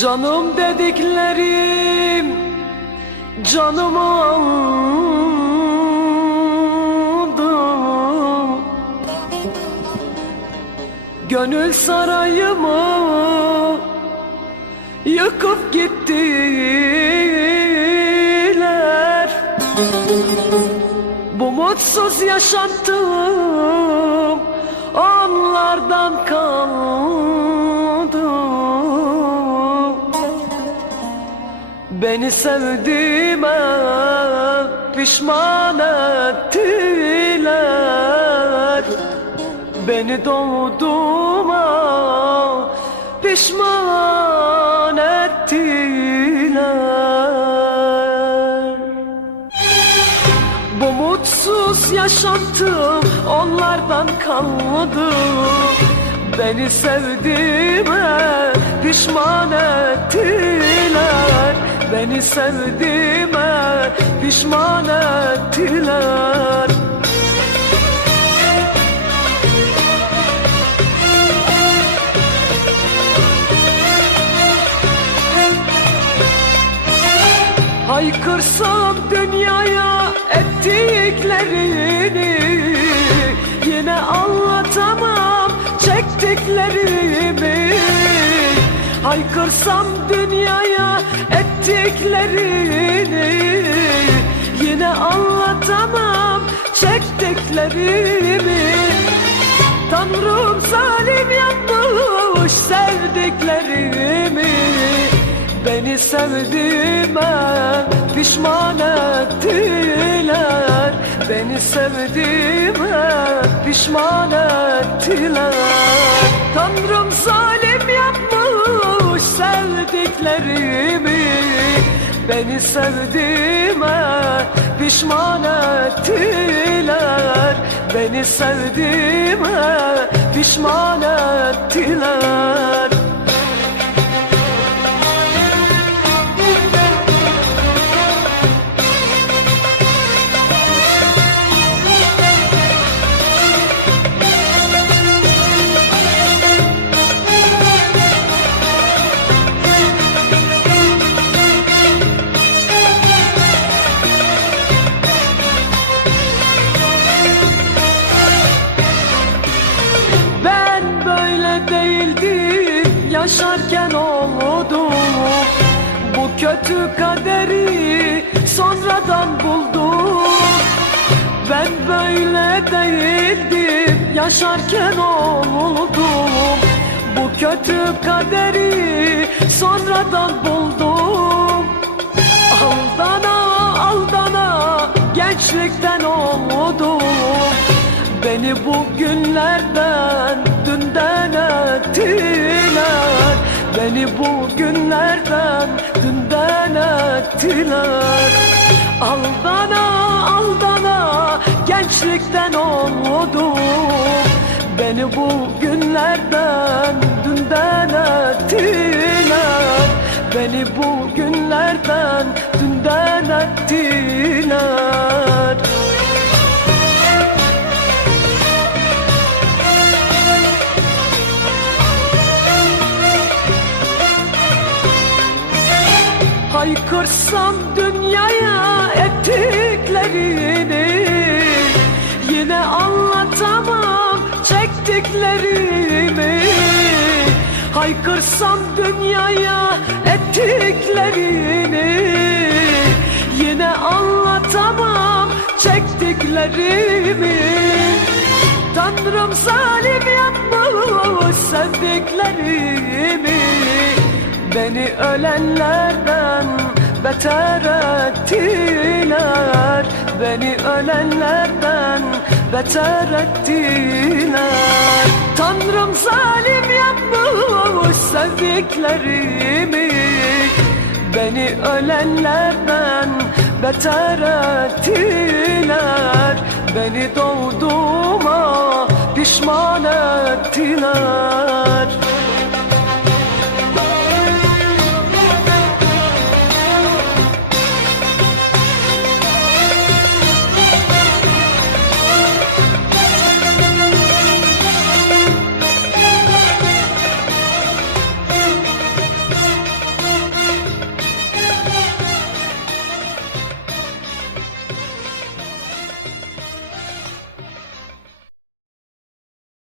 Canım dediklerim canımı aldı. Gönül sarayımı yıkıp gittiler. Bu mutsuz yaşantım onlardan kaldı Beni sevdiğime pişman ettiler. Beni doğduğuma pişman ettiler. Bu mutsuz yaşantım onlardan kalmadı. Beni sevdiğime pişman ettiler Beni sevdiğime pişman ettiler. Haykırsam dünyaya ettiklerini Yine anlatamam çektiklerimi. Haykırsam dünyaya ettiklerini Yine anlatamam. Çektiklerimi. Tanrım zalim yapmış sevdiklerimi. Beni sevdiğime pişman ettiler. Beni sevdiğime pişman ettiler. Tanrım zalim Beni sevdiğime pişman ettiler. Beni sevdiğime pişman ettiler yaşarken oldum. Bu kötü kaderi sonradan buldum. Ben böyle değildim yaşarken oldum. Bu kötü kaderi sonradan buldum. Aldana aldana gençlikten oldum. Beni bugünlerden dünden ettiler. Beni bugünlerden dünden ettiler. Aldana aldana gençlikten oldum Beni bugünlerden dünden ettiler. Beni bugünlerden dünden ettiler Haykırsam dünyaya ettiklerini Yine anlatamam çektiklerimi. Haykırsam dünyaya ettiklerini Yine anlatamam çektiklerimi. Tanrım zalim yapmış sevdiklerimi. Beni ölenlerden beter ettiler Beni ölenlerden beter ettiler. Tanrım zalim yapmış sevdiklerimi Beni ölenlerden beter ettiler. Beni doğduğuma pişman ettiler